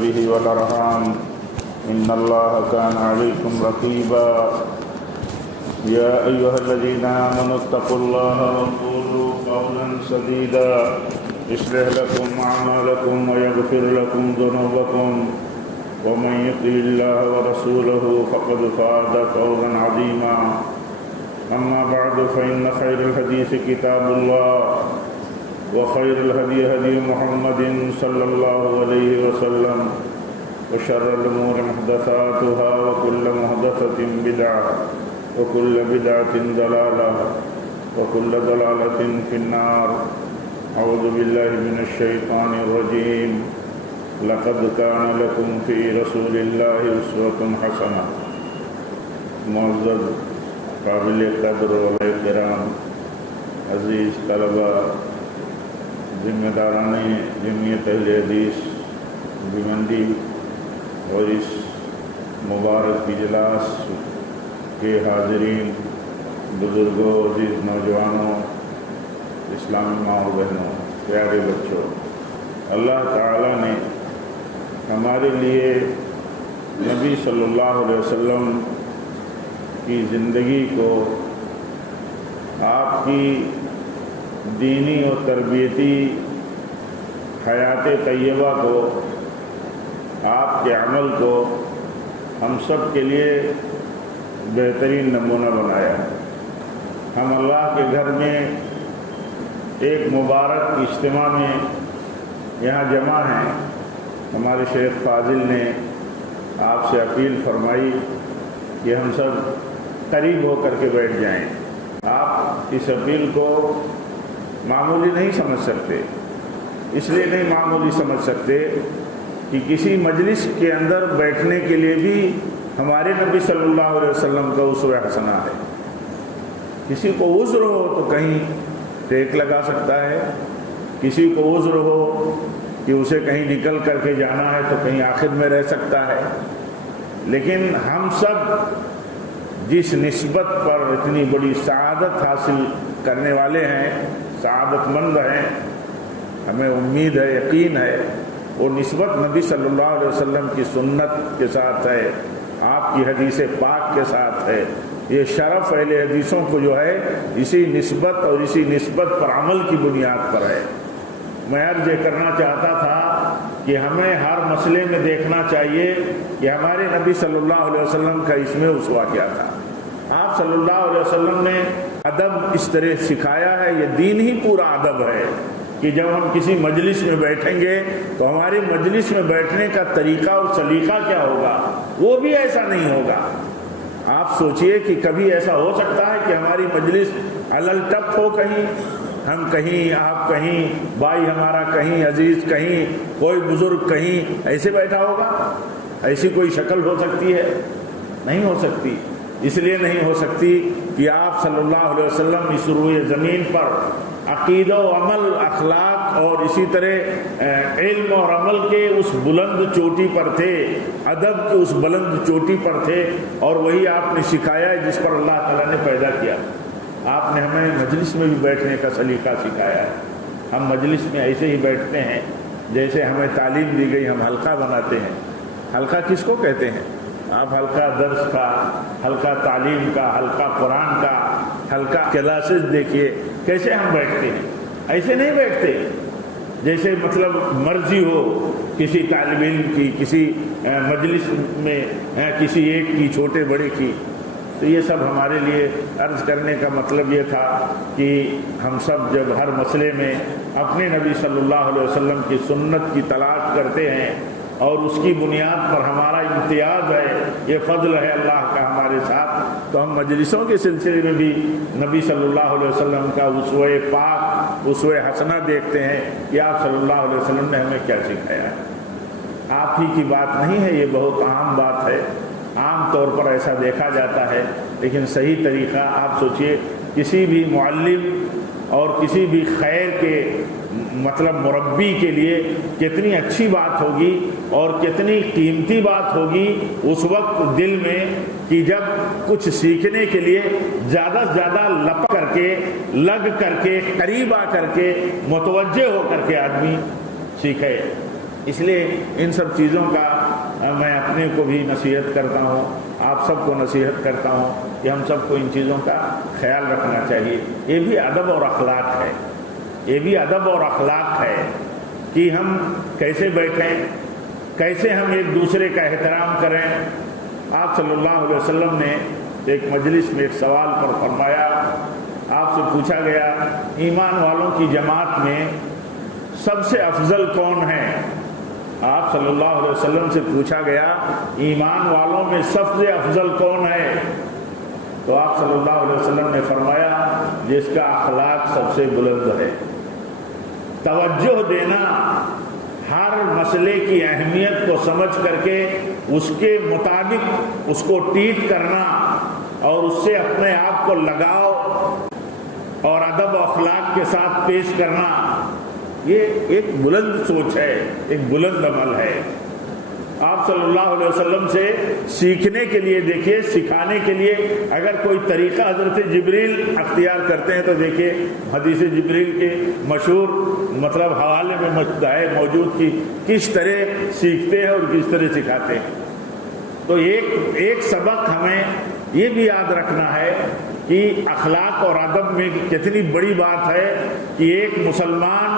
به والأرحام إن الله كان عليكم رقيبا يا أيها الذين آمنوا اتقوا الله وقولوا قولا سديدا يصلح لكم أعمالكم ويغفر لكم ذنوبكم ومن يطع الله ورسوله فقد فاز فوزا عظيما أما بعد فإن خير الحديث كتاب الله وخير الهدي هدي محمد صلى الله عليه وسلم وشر الأمور محدثاتها وكل محدثة بدعة وكل بدعة ضلالة وكل ضلالة في النار أعوذ بالله من الشيطان الرجيم لقد كان لكم في رسول الله أسوة حسنة معزز قابل قدر واحترام عزیز طلبہ ذمہ داران جمعیت اہل حدیث بھیونڈی اور اس مبارک اجلاس کے حاضرین بزرگوں عزیز نوجوانوں اسلامی ماں و بہنوں پیارے بچوں، اللہ تعالیٰ نے ہمارے لیے نبی صلی اللہ علیہ وسلم کی زندگی کو، آپ کی دینی اور تربیتی حیات طیبہ کو، آپ کے عمل کو ہم سب کے لیے بہترین نمونہ بنایا ہے۔ ہم اللہ کے گھر میں ایک مبارک اجتماع میں یہاں جمع ہیں۔ ہمارے شیخ فاضل نے آپ سے اپیل فرمائی کہ ہم سب قریب ہو کر کے بیٹھ جائیں۔ آپ اس اپیل کو معمولی نہیں سمجھ سکتے، اس لیے نہیں معمولی سمجھ سکتے کہ کسی مجلس کے اندر بیٹھنے کے لیے بھی ہمارے نبی صلی اللہ علیہ وسلم کا اسوہ حسنہ ہے۔ کسی کو عذر ہو تو کہیں ٹیک لگا سکتا ہے، کسی کو عذر ہو کہ اسے کہیں نکل کر کے جانا ہے تو کہیں آخر میں رہ سکتا ہے، لیکن ہم سب جس نسبت پر اتنی بڑی سعادت حاصل کرنے والے ہیں، سعادت مند ہیں، ہمیں امید ہے، یقین ہے، وہ نسبت نبی صلی اللہ علیہ وسلم کی سنت کے ساتھ ہے، آپ کی حدیث پاک کے ساتھ ہے۔ یہ شرف اہل حدیثوں کو جو ہے اسی نسبت اور اسی نسبت پر عمل کی بنیاد پر ہے۔ میں عرض یہ کرنا چاہتا تھا کہ ہمیں ہر مسئلے میں دیکھنا چاہیے کہ ہمارے نبی صلی اللہ علیہ وسلم کا اس میں اسوہ کیا تھا۔ آپ صلی اللہ علیہ وسلم نے ادب اس طرح سکھایا ہے، یہ دین ہی پورا ادب ہے کہ جب ہم کسی مجلس میں بیٹھیں گے تو ہمارے مجلس میں بیٹھنے کا طریقہ اور سلیقہ کیا ہوگا، وہ بھی ایسا نہیں ہوگا۔ آپ سوچئے کہ کبھی ایسا ہو سکتا ہے کہ ہماری مجلس علل ٹپ ہو، کہیں ہم کہیں، آپ کہیں، بھائی ہمارا کہیں، عزیز کہیں، کوئی بزرگ کہیں ایسے بیٹھا ہوگا؟ ایسی کوئی شکل ہو سکتی ہے؟ نہیں ہو سکتی۔ اس لیے نہیں ہو سکتی کہ آپ صلی اللہ علیہ وسلم اس روئے زمین پر عقیدہ و عمل، اخلاق اور اسی طرح علم اور عمل کے اس بلند چوٹی پر تھے، ادب کے اس بلند چوٹی پر تھے، اور وہی آپ نے سکھایا ہے جس پر اللہ تعالیٰ نے پیدا کیا۔ آپ نے ہمیں مجلس میں بھی بیٹھنے کا سلیقہ سکھایا ہے۔ ہم مجلس میں ایسے ہی بیٹھتے ہیں جیسے ہمیں تعلیم دی گئی، ہم حلقہ بناتے ہیں۔ حلقہ کس کو کہتے ہیں؟ آپ حلقہ درس کا، حلقہ تعلیم کا، حلقہ قرآن کا، حلقہ کلاسز دیکھیے کیسے ہم بیٹھتے ہیں۔ ایسے نہیں بیٹھتے جیسے مطلب مرضی ہو کسی طالب علم کی، کسی مجلس میں کسی ایک کی، چھوٹے بڑے کی۔ تو یہ سب ہمارے لیے عرض کرنے کا مطلب یہ تھا کہ ہم سب جب ہر مسئلے میں اپنے نبی صلی اللہ علیہ وسلم کی سنت کی تلاش کرتے ہیں اور اس کی بنیاد پر ہمارا امتیاز ہے، یہ فضل ہے اللہ کا ہمارے ساتھ، تو ہم مجلسوں کے سلسلے میں بھی نبی صلی اللہ علیہ وسلم کا اسوہ پاک، اسوہ حسنہ دیکھتے ہیں کہ آپ صلی اللہ علیہ وسلم نے ہمیں کیا سکھایا ہے۔ آپ ہی کی بات نہیں ہے، یہ بہت عام بات ہے، عام طور پر ایسا دیکھا جاتا ہے، لیکن صحیح طریقہ آپ سوچئے کسی بھی معلم اور کسی بھی خیر کے مطلب مربی کے لیے کتنی اچھی بات ہوگی اور کتنی قیمتی بات ہوگی اس وقت دل میں کہ جب کچھ سیکھنے کے لیے زیادہ سے زیادہ لپ کر کے لگ کر کے قریب آ کر کے متوجہ ہو کر کے آدمی سیکھے۔ اس لیے ان سب چیزوں کا میں اپنے کو بھی نصیحت کرتا ہوں، آپ سب کو نصیحت کرتا ہوں کہ ہم سب کو ان چیزوں کا خیال رکھنا چاہیے۔ یہ بھی ادب اور اخلاق ہے، یہ بھی ادب اور اخلاق ہے کہ ہم کیسے بیٹھیں، کیسے ہم ایک دوسرے کا احترام کریں۔ آپ صلی اللہ علیہ وسلم نے ایک مجلس میں ایک سوال پر فرمایا، آپ سے پوچھا گیا ایمان والوں کی جماعت میں سب سے افضل کون ہے؟ آپ صلی اللہ علیہ وسلم سے پوچھا گیا ایمان والوں میں سب سے افضل کون ہے؟ تو آپ صلی اللہ علیہ وسلم نے فرمایا جس کا اخلاق سب سے بلند ہے۔ توجہ دینا، ہر مسئلے کی اہمیت کو سمجھ کر کے اس کے مطابق اس کو ٹریٹ کرنا اور اس سے اپنے آپ کو لگاؤ اور ادب و اخلاق کے ساتھ پیش کرنا، یہ ایک بلند سوچ ہے، ایک بلند عمل ہے۔ آپ صلی اللہ علیہ وسلم سے سیکھنے کے لیے دیکھیے، سکھانے کے لیے اگر کوئی طریقہ حضرت جبریل اختیار کرتے ہیں تو دیکھیے حدیث جبریل کے مشہور حوالے میں موجود کی کس طرح سیکھتے ہیں اور کس طرح سکھاتے ہیں۔ تو ایک سبق ہمیں یہ بھی یاد رکھنا ہے کہ اخلاق اور ادب میں کتنی بڑی بات ہے کہ ایک مسلمان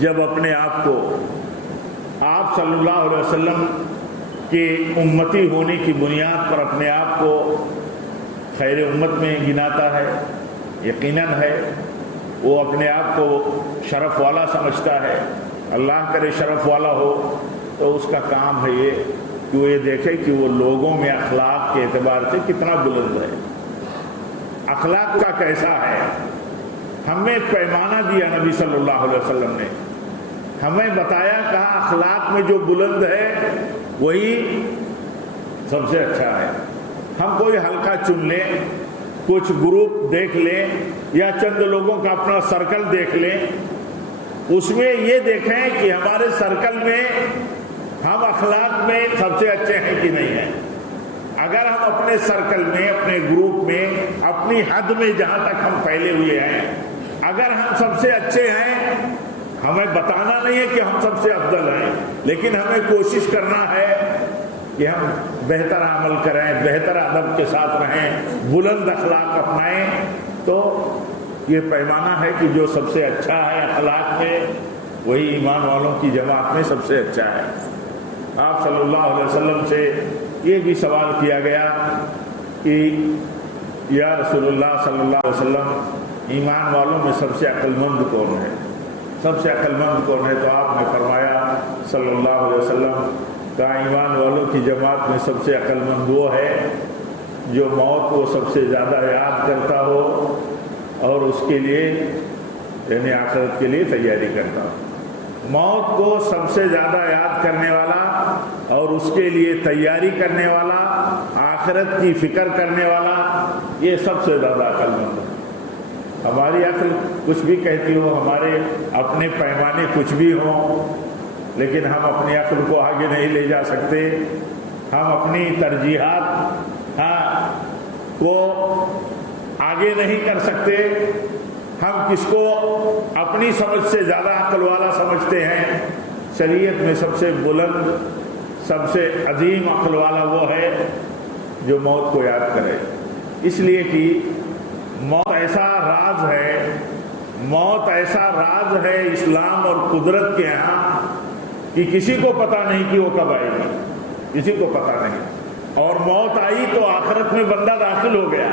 جب اپنے آپ کو آپ صلی اللہ علیہ وسلم کے امتی ہونے کی بنیاد پر اپنے آپ کو خیر امت میں گناتا ہے، یقیناً ہے وہ اپنے آپ کو شرف والا سمجھتا ہے، اللہ کرے شرف والا ہو، تو اس کا کام ہے یہ کہ وہ یہ دیکھے کہ وہ لوگوں میں اخلاق کے اعتبار سے کتنا بلند ہے، اخلاق کا کیسا ہے۔ ہمیں پیمانہ دیا نبی صلی اللہ علیہ وسلم نے، ہمیں بتایا کہا اخلاق میں جو بلند ہے وہی سب سے اچھا ہے۔ ہم کوئی حلقہ چن لیں، کچھ گروپ دیکھ لیں یا چند لوگوں کا اپنا سرکل دیکھ لیں، اس میں یہ دیکھیں کہ ہمارے سرکل میں ہم اخلاق میں سب سے اچھے ہیں کہ نہیں ہیں۔ اگر ہم اپنے سرکل میں، اپنے گروپ میں، اپنی حد میں جہاں تک ہم پھیلے ہوئے ہیں، اگر ہم سب سے اچھے ہیں، ہمیں بتانا نہیں ہے کہ ہم سب سے افضل ہیں، لیکن ہمیں کوشش کرنا ہے کہ ہم بہتر عمل کریں، بہتر ادب کے ساتھ رہیں، بلند اخلاق اپنائیں، تو یہ پیمانہ ہے کہ جو سب سے اچھا ہے اخلاق میں وہی ایمان والوں کی جماعت میں سب سے اچھا ہے۔ آپ صلی اللہ علیہ وسلم سے یہ بھی سوال کیا گیا کہ یا رسول اللہ صلی اللہ علیہ وسلم ایمان والوں میں سب سے عقل مند کون ہے؟ سب سے عقل مند کون ہے؟ تو آپ نے فرمایا صلی اللہ علیہ وسلم کا ایمان والوں کی جماعت میں سب سے عقل مند وہ ہے جو موت کو سب سے زیادہ یاد کرتا ہو اور اس کے لیے یعنی آخرت کے لیے تیاری کرتا ہو۔ موت کو سب سے زیادہ یاد کرنے والا اور اس کے لیے تیاری کرنے والا، آخرت کی فکر کرنے والا، یہ سب سے زیادہ عقل مند ہے۔ ہماری عقل کچھ بھی کہتی ہو، ہمارے اپنے پیمانے کچھ بھی ہوں، لیکن ہم اپنی عقل کو آگے نہیں لے جا سکتے، ہم اپنی ترجیحات کو آگے نہیں کر سکتے، ہم کس کو اپنی سمجھ سے زیادہ عقل والا سمجھتے ہیں۔ شریعت میں سب سے بلند، سب سے عظیم عقل والا وہ ہے جو موت کو یاد کرے، اس لیے کہ موت ایسا راز ہے، موت ایسا راز ہے اسلام اور قدرت کے ہاں کہ کسی کو پتہ نہیں کہ وہ کب آئے گی، کسی کو پتہ نہیں، اور موت آئی تو آخرت میں بندہ داخل ہو گیا۔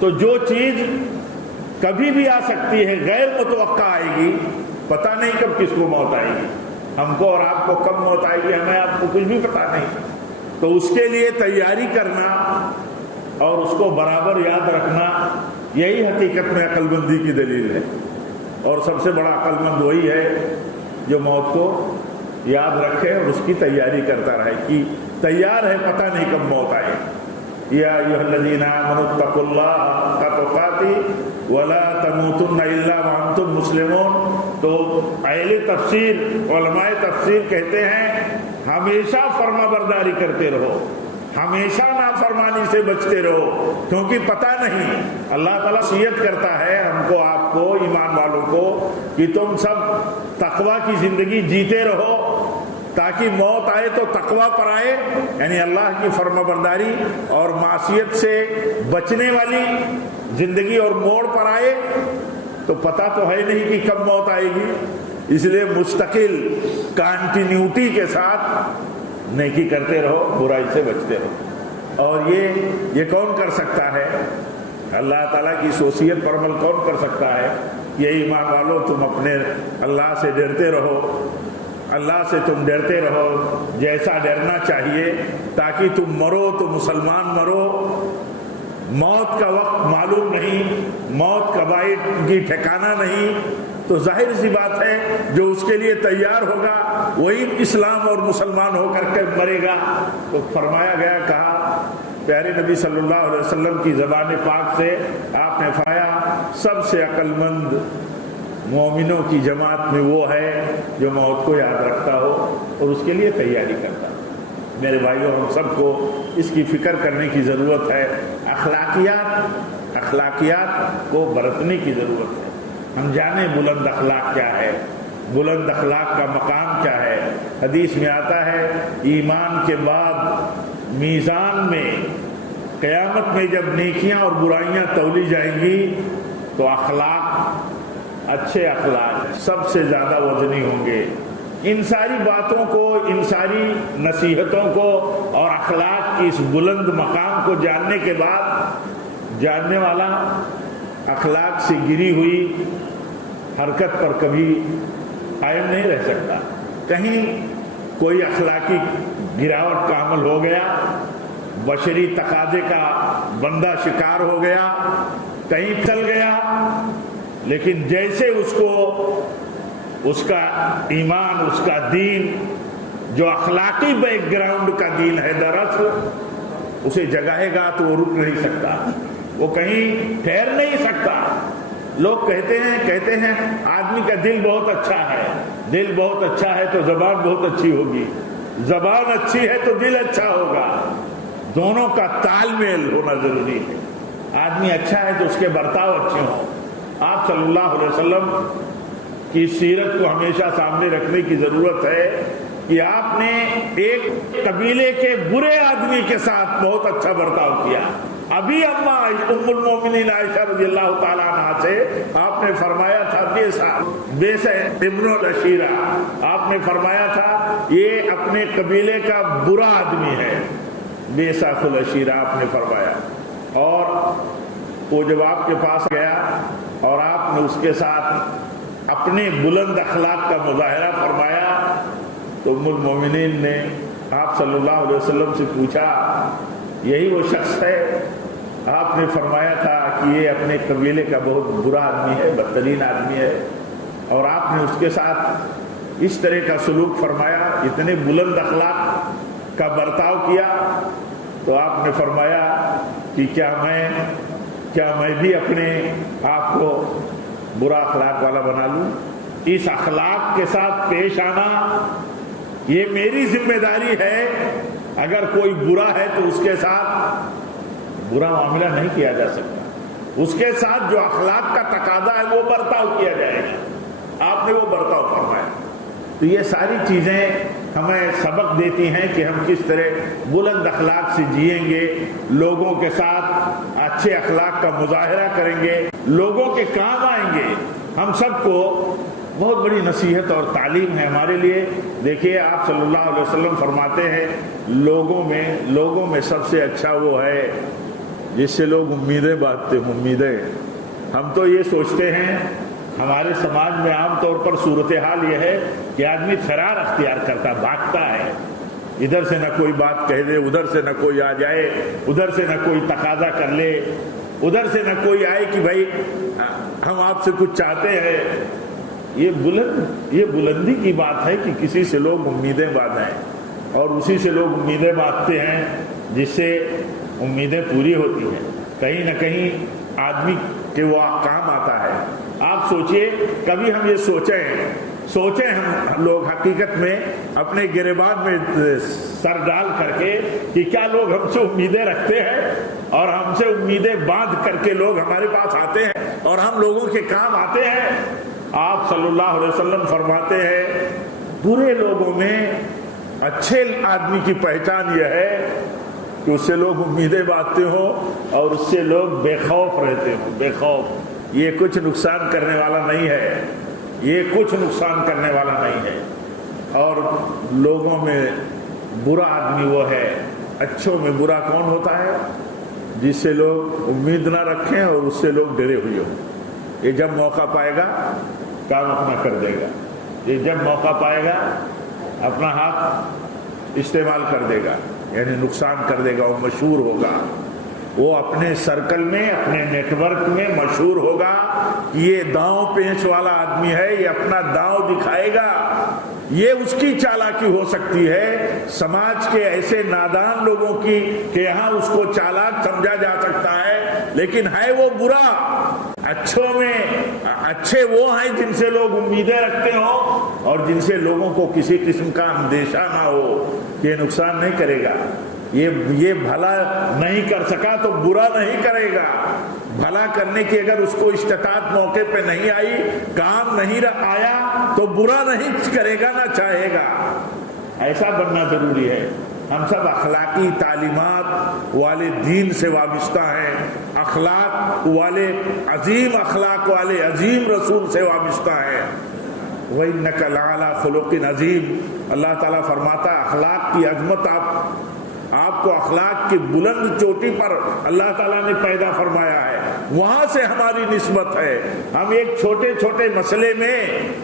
تو جو چیز کبھی بھی آ سکتی ہے، غیر متوقع آئے گی، پتہ نہیں کب کس کو موت آئے گی، ہم کو اور آپ کو کب موت آئے گی ہمیں آپ کو کچھ بھی پتہ نہیں۔ تو اس کے لیے تیاری کرنا اور اس کو برابر یاد رکھنا، یہی حقیقت میں عقل مندی کی دلیل ہے۔ اور سب سے بڑا عقل مند وہی ہے جو موت کو یاد رکھے اور اس کی تیاری کرتا رہے کہ تیار ہے، پتہ نہیں کب موت آئے۔ یا ایھا الذین آمنوا اتقوا اللہ حق تقاته ولا تموتن الا وانتم مسلمون۔ تو اہل تفسیر، علماء تفسیر کہتے ہیں ہمیشہ فرما برداری کرتے رہو، ہمیشہ نافرمانی سے بچتے رہو، کیونکہ پتہ نہیں، اللہ تعالیٰ وصیت کرتا ہے ہم کو، آپ کو، ایمان والوں کو کہ تم سب تقوی کی زندگی جیتے رہو تاکہ موت آئے تو تقوی پر آئے، یعنی اللہ کی فرما برداری اور معصیت سے بچنے والی زندگی اور موڑ پر آئے تو پتہ تو ہے نہیں کہ کب موت آئے گی، اس لیے مستقل کانٹینیوٹی کے ساتھ نیکی کرتے رہو، برائی سے بچتے رہو۔ اور یہ کون کر سکتا ہے؟ اللہ تعالیٰ کی وصیت پر عمل کون کر سکتا ہے؟ یہ ایمان والو تم اپنے اللہ سے ڈرتے رہو، اللہ سے تم ڈرتے رہو جیسا ڈرنا چاہیے، تاکہ تم مرو تو مسلمان مرو۔ موت کا وقت معلوم نہیں، موت کب آئے کی ٹھکانہ نہیں، تو ظاہر سی بات ہے جو اس کے لیے تیار ہوگا وہی اسلام اور مسلمان ہو کر کے مرے گا۔ تو فرمایا گیا، کہا پیارے نبی صلی اللہ علیہ وسلم کی زبان پاک سے آپ نے فرمایا سب سے عقل مند مومنوں کی جماعت میں وہ ہے جو موت کو یاد رکھتا ہو اور اس کے لیے تیاری کرتا ہو۔ میرے بھائیوں، ہم سب کو اس کی فکر کرنے کی ضرورت ہے، اخلاقیات کو برتنے کی ضرورت ہے۔ ہم جانیں بلند اخلاق کیا ہے، بلند اخلاق کا مقام کیا ہے۔ حدیث میں آتا ہے ایمان کے بعد میزان میں قیامت میں جب نیکیاں اور برائیاں تولی جائیں گی تو اخلاق، اچھے اخلاق سب سے زیادہ وزنی ہوں گے۔ ان ساری باتوں کو، ان ساری نصیحتوں کو اور اخلاق کی اس بلند مقام کو جاننے کے بعد جاننے والا اخلاق سے گری ہوئی حرکت پر کبھی قائم نہیں رہ سکتا۔ کہیں کوئی اخلاقی گراوٹ کا عمل ہو گیا، بشری تقاضے کا بندہ شکار ہو گیا، کہیں پھسل گیا، لیکن جیسے اس کو اس کا ایمان، اس کا دین جو اخلاقی بیک گراؤنڈ کا دین ہے دراصل اسے جگائے گا تو وہ رک نہیں سکتا، وہ کہیں ٹھہر نہیں سکتا۔ لوگ کہتے ہیں آدمی کا دل بہت اچھا ہے، دل بہت اچھا ہے تو زبان بہت اچھی ہوگی، زبان اچھی ہے تو دل اچھا ہوگا۔ دونوں کا تال میل ہونا ضروری ہے۔ آدمی اچھا ہے تو اس کے برتاؤ اچھے ہوں۔ آپ صلی اللہ علیہ وسلم کی سیرت کو ہمیشہ سامنے رکھنے کی ضرورت ہے کہ آپ نے ایک قبیلے کے برے آدمی کے ساتھ بہت اچھا برتاؤ کیا۔ ابھی ام المومنین عائشہ رضی اللہ تعالیٰ عنہ سے آپ نے فرمایا تھا بیس ابن العشیرہ، آپ نے فرمایا تھا یہ اپنے قبیلے کا برا آدمی ہے، بیساخ العشیرہ آپ نے فرمایا۔ اور وہ جب آپ کے پاس گیا اور آپ نے اس کے ساتھ اپنے بلند اخلاق کا مظاہرہ فرمایا تو ام المومنین نے آپ صلی اللہ علیہ وسلم سے پوچھا یہی وہ شخص ہے؟ آپ نے فرمایا تھا کہ یہ اپنے قبیلے کا بہت برا آدمی ہے، بدترین آدمی ہے، اور آپ نے اس کے ساتھ اس طرح کا سلوک فرمایا، اتنے بلند اخلاق کا برتاؤ کیا۔ تو آپ نے فرمایا کہ کیا میں بھی اپنے آپ کو برا اخلاق والا بنا لوں؟ اس اخلاق کے ساتھ پیش آنا یہ میری ذمہ داری ہے۔ اگر کوئی برا ہے تو اس کے ساتھ برا معاملہ نہیں کیا جا سکتا، اس کے ساتھ جو اخلاق کا تقاضا ہے وہ برتاؤ کیا جائے گا۔ آپ نے وہ برتاؤ فرمایا۔ تو یہ ساری چیزیں ہمیں سبق دیتی ہیں کہ ہم کس طرح بلند اخلاق سے جئیں گے، لوگوں کے ساتھ اچھے اخلاق کا مظاہرہ کریں گے، لوگوں کے کام آئیں گے۔ ہم سب کو بہت بڑی نصیحت اور تعلیم ہے ہمارے لیے۔ دیکھیے آپ صلی اللہ علیہ وسلم فرماتے ہیں لوگوں میں سب سے اچھا وہ ہے جس سے لوگ امیدیں باندھتے ہیں۔ امیدیں، ہم تو یہ سوچتے ہیں، ہمارے سماج میں عام طور پر صورتحال یہ ہے کہ آدمی فرار اختیار کرتا، بھاگتا ہے، ادھر سے نہ کوئی بات کہہ دے، ادھر سے نہ کوئی آ جائے، ادھر سے نہ کوئی تقاضا کر لے، ادھر سے نہ کوئی آئے کہ بھائی ہم آپ سے کچھ چاہتے ہیں۔ یہ بلندی کی بات ہے کہ کسی سے لوگ امیدیں باندھیں، اور اسی سے لوگ امیدیں باندھتے ہیں جس سے امیدیں پوری ہوتی ہیں۔ کہیں نہ کہیں آدمی کے وہ کام آتا ہے۔ آپ سوچئے، کبھی ہم یہ سوچیں ہم لوگ حقیقت میں اپنے گریبان میں سر ڈال کر کے کہ کیا لوگ ہم سے امیدیں رکھتے ہیں، اور ہم سے امیدیں باندھ کر کے لوگ ہمارے پاس آتے ہیں اور ہم لوگوں کے کام آتے ہیں؟ آپ صلی اللہ علیہ وسلم فرماتے ہیں برے لوگوں میں اچھے آدمی کی پہچان یہ ہے کہ اس سے لوگ امیدیں باندھتے ہوں اور اس سے لوگ بے خوف رہتے ہوں، بے خوف۔ یہ کچھ نقصان کرنے والا نہیں ہے، یہ کچھ نقصان کرنے والا نہیں ہے۔ اور لوگوں میں برا آدمی وہ ہے، اچھوں میں برا کون ہوتا ہے؟ جس سے لوگ امید نہ رکھیں اور اس سے لوگ ڈرے ہوئے ہوں۔ یہ جب موقع پائے گا کام اپنا کر دے گا، یہ جب موقع پائے گا اپنا ہاتھ استعمال کر دے گا، یعنی نقصان کر دے گا، وہ مشہور ہوگا، وہ اپنے سرکل میں اپنے نیٹ ورک میں مشہور ہوگا کہ یہ داؤں پیچ والا آدمی ہے، یہ اپنا داؤں دکھائے گا۔ یہ اس کی چالاکی ہو سکتی ہے سماج کے ایسے نادان لوگوں کی کہ یہاں اس کو چالاک سمجھا جا سکتا ہے، لیکن ہے وہ برا۔ اچھوں میں اچھے وہ ہیں جن سے لوگ امیدیں رکھتے ہوں اور جن سے لوگوں کو کسی قسم کا اندیشہ نہ ہو کہ یہ نقصان نہیں کرے گا، یہ بھلا نہیں کر سکا تو برا نہیں کرے گا۔ بھلا کرنے کی اگر اس کو استطاعت موقع پہ نہیں آئی، کام نہیں آیا تو برا نہیں کرے گا، نہ چاہے گا۔ ایسا بننا ضروری ہے۔ ہم سب اخلاقی تعلیمات والے دین سے وابستہ ہیں، اخلاق والے عظیم رسول سے وابستہ ہیں۔ وَإِنَّكَ لَعَلَىٰ خُلُقٍ عَظِيمٍ، اللہ تعالیٰ فرماتا ہے اخلاق کی عظمت آپ کو اخلاق کی بلند چوٹی پر اللہ تعالیٰ نے پیدا فرمایا ہے، وہاں سے ہماری نسبت ہے۔ ہم ایک چھوٹے چھوٹے مسئلے میں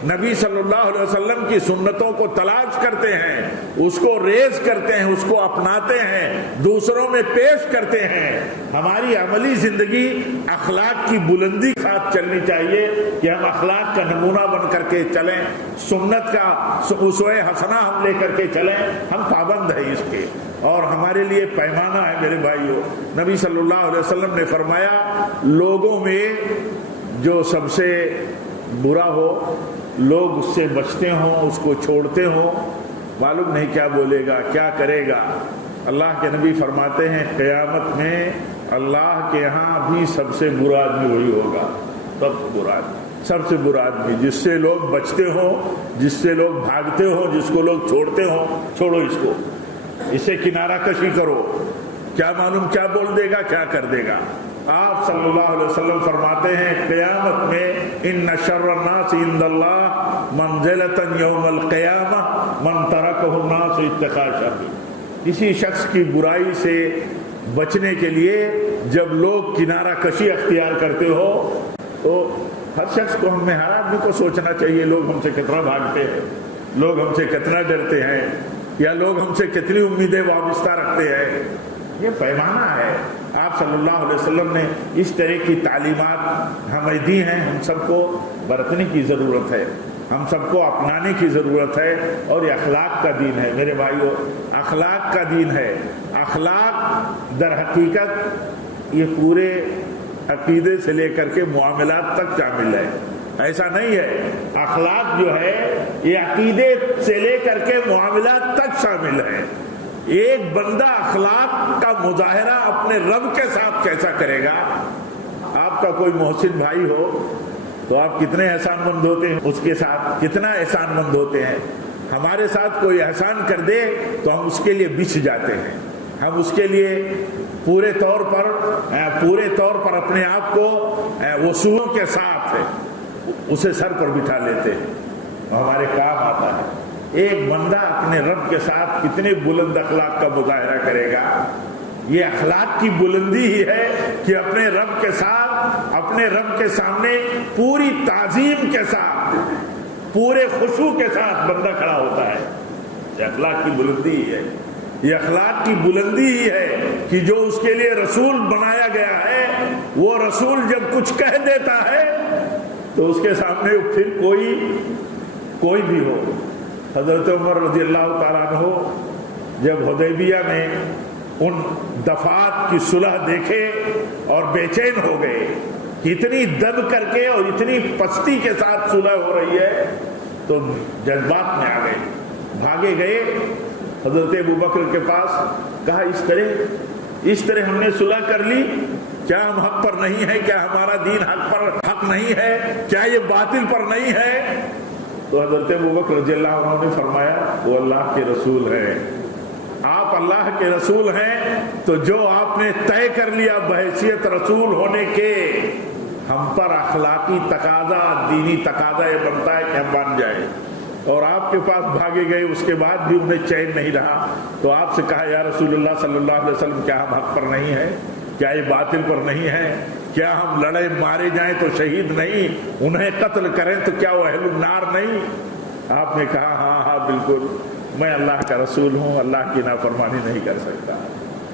نبی صلی اللہ علیہ وسلم کی سنتوں کو تلاش کرتے ہیں، اس کو ریز کرتے ہیں، اس کو اپناتے ہیں، دوسروں میں پیش کرتے ہیں۔ ہماری عملی زندگی اخلاق کی بلندی کے ساتھ چلنی چاہیے کہ ہم اخلاق کا نمونہ بن کر کے چلیں، سنت کا اسوہ حسنہ ہم لے کر کے چلیں، ہم پابند ہیں اس کے۔ اور ہمارے لیے پیمانہ ہے میرے بھائیوں، نبی صلی اللہ علیہ وسلم نے فرمایا لوگوں میں جو سب سے برا ہو، لوگ اس سے بچتے ہوں، اس کو چھوڑتے ہوں، معلوم نہیں کیا بولے گا، کیا کرے گا۔ اللہ کے نبی فرماتے ہیں قیامت میں اللہ کے ہاں بھی سب سے برا آدمی وہی ہوگا، سب سے برا آدمی جس سے لوگ بچتے ہوں، جس سے لوگ بھاگتے ہوں، جس کو لوگ چھوڑتے ہوں۔ چھوڑو اس کو، اسے کنارہ کشی کرو، کیا معلوم کیا بول دے گا، کیا کر دے گا۔ آپ صلی اللہ علیہ وسلم فرماتے ہیں قیامت میں ان شر الناس عند اللہ منزلۃ یوم القیامہ من ترکہ الناس اتقاء شر، کسی شخص کی برائی سے بچنے کے لیے جب لوگ کنارہ کشی اختیار کرتے ہو تو ہر شخص کو، ہمیں ہر آدمی کو سوچنا چاہیے لوگ ہم سے کتنا بھاگتے ہیں، لوگ ہم سے کتنا ڈرتے ہیں، یا لوگ ہم سے کتنی امیدیں وابستہ رکھتے ہیں۔ یہ پیمانہ ہے۔ آپ صلی اللہ علیہ وسلم نے اس طرح کی تعلیمات ہمیں دی ہیں، ہم سب کو برتنے کی ضرورت ہے، ہم سب کو اپنانے کی ضرورت ہے۔ اور یہ اخلاق کا دین ہے میرے بھائیوں، اخلاق کا دین ہے۔ اخلاق در حقیقت یہ پورے عقیدے سے لے کر کے معاملات تک شامل ہے، ایسا نہیں ہے۔ اخلاق جو ہے یہ عقیدے سے لے کر کے معاملات تک شامل ہے۔ ایک بندہ اخلاق کا مظاہرہ اپنے رب کے ساتھ کیسا کرے گا؟ آپ کا کوئی محسن بھائی ہو تو آپ کتنے احسان مند ہوتے ہیں، اس کے ساتھ کتنا احسان مند ہوتے ہیں۔ ہمارے ساتھ کوئی احسان کر دے تو ہم اس کے لیے بچھ جاتے ہیں، ہم اس کے لیے پورے طور پر اپنے آپ کو وصولوں کے ساتھ اسے سر پر بٹھا لیتے ہیں، ہمارے کام آتا ہے۔ ایک بندہ اپنے رب کے ساتھ کتنے بلند اخلاق کا مظاہرہ کرے گا۔ یہ اخلاق کی بلندی ہی ہے کہ اپنے رب کے ساتھ، اپنے رب کے سامنے پوری تعظیم کے ساتھ، پورے خشوع کے ساتھ بندہ کھڑا ہوتا ہے۔ یہ اخلاق کی بلندی ہی ہے، یہ اخلاق کی بلندی ہی ہے کہ جو اس کے لیے رسول بنایا گیا ہے، وہ رسول جب کچھ کہہ دیتا ہے تو اس کے سامنے پھر کوئی بھی ہو۔ حضرت عمر رضی اللہ تعالیٰ عنہ جب حدیبیہ میں ان دفعات کی صلح دیکھے اور بے چین ہو گئے، اتنی دب کر کے اور اتنی پستی کے ساتھ صلح ہو رہی ہے، تو جذبات میں آ گئے، بھاگے گئے حضرت ابوبکر کے پاس، کہا اس طرح ہم نے صلح کر لی، کیا ہم حق پر نہیں ہیں؟ کیا ہمارا دین حق حق نہیں ہے؟ کیا یہ باطل پر نہیں ہے؟ تو حضرت ابوبکر رضی اللہ عنہ نے فرمایا وہ اللہ کے رسول ہیں، آپ اللہ کے رسول ہیں، تو جو آپ نے طے کر لیا بحیثیت رسول ہونے کے، ہم پر اخلاقی تقاضا، دینی تقاضا یہ بنتا ہے کہ ہم مان جائیں۔ اور آپ کے پاس بھاگے گئے، اس کے بعد بھی انہیں چین نہیں رہا، تو آپ سے کہا یا رسول اللہ صلی اللہ علیہ وسلم کیا ہم حق پر نہیں ہیں؟ کیا یہ باطل پر نہیں ہے؟ کیا ہم لڑے مارے جائیں تو شہید نہیں، انہیں قتل کریں تو کیا وہ اہل النار نہیں؟ آپ نے کہا ہاں ہاں بالکل، میں اللہ کا رسول ہوں، اللہ کی نافرمانی نہیں کر سکتا۔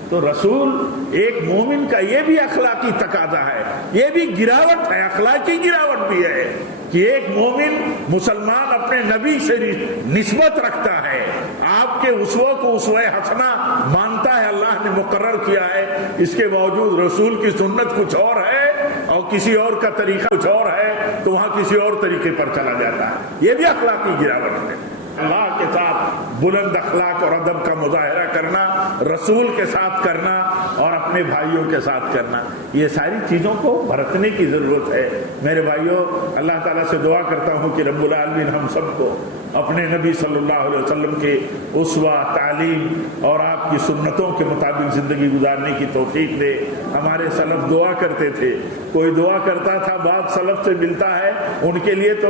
تو رسول ایک مومن کا یہ بھی اخلاقی تقاضا ہے، یہ بھی گراوٹ ہے، اخلاقی گراوٹ بھی ہے کہ ایک مومن مسلمان اپنے نبی سے نسبت رکھتا ہے، آپ کے اسوہ کو اسوہ حسنہ مانتا ہے، اللہ نے مقرر کیا ہے، اس کے باوجود رسول کی سنت کچھ اور ہے اور کسی اور کا طریقہ کچھ اور ہے، تو وہاں کسی اور طریقے پر چلا جاتا ہے، یہ بھی اخلاقی گراوٹ ہے۔ اللہ کے ساتھ بلند اخلاق اور ادب کا مظاہرہ کرنا، رسول کے ساتھ کرنا اور اپنے بھائیوں کے ساتھ کرنا، یہ ساری چیزوں کو برتنے کی ضرورت ہے۔ میرے بھائیوں، اللہ تعالیٰ سے دعا کرتا ہوں کہ رب العالمین ہم سب کو اپنے نبی صلی اللہ علیہ وسلم کے اسوہ، تعلیم اور آپ کی سنتوں کے مطابق زندگی گزارنے کی توفیق دے۔ ہمارے سلف دعا کرتے تھے، کوئی دعا کرتا تھا بعد سلف سے ملتا ہے، ان کے لیے تو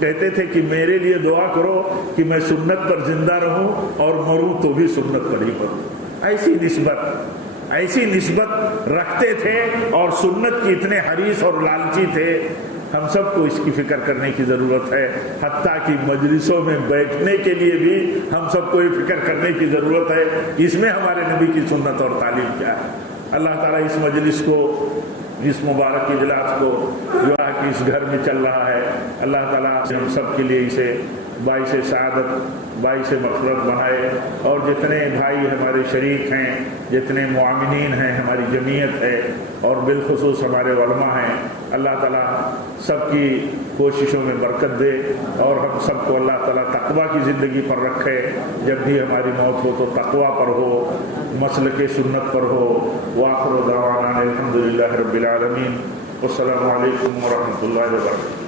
کہتے تھے کہ میرے لیے دعا کرو کہ میں سنت پر زندہ رہوں اور مروں تو بھی سنت پر ہی مروں۔ ایسی نسبت رکھتے تھے اور سنت کی اتنے حریص اور لالچی تھے۔ ہم سب کو اس کی فکر کرنے کی ضرورت ہے، حتیٰ کہ مجلسوں میں بیٹھنے کے لیے بھی ہم سب کو یہ فکر کرنے کی ضرورت ہے کہ اس میں ہمارے نبی کی سنت اور تعلیم کیا ہے۔ اللہ تعالیٰ اس مجلس کو، اس مبارک اجلاس کو جو ہے کہ اس گھر میں چل رہا ہے، اللہ تعالیٰ ہم سب کے لیے اسے باعث سعادت، باعث مغفرت بنائے، اور جتنے بھائی ہمارے شریک ہیں، جتنے معاونین ہیں، ہماری جمعیت ہے اور بالخصوص ہمارے علماء ہیں، اللہ تعالیٰ سب کی کوششوں میں برکت دے اور ہم سب کو اللہ تعالیٰ تقویٰ کی زندگی پر رکھے۔ جب بھی ہماری موت ہو تو تقویٰ پر ہو، مسلک سنت پر ہو۔ وآخر دعوانا الحمدللہ رب العالمین، والسلام علیکم ورحمۃ اللہ وبرکاتہ۔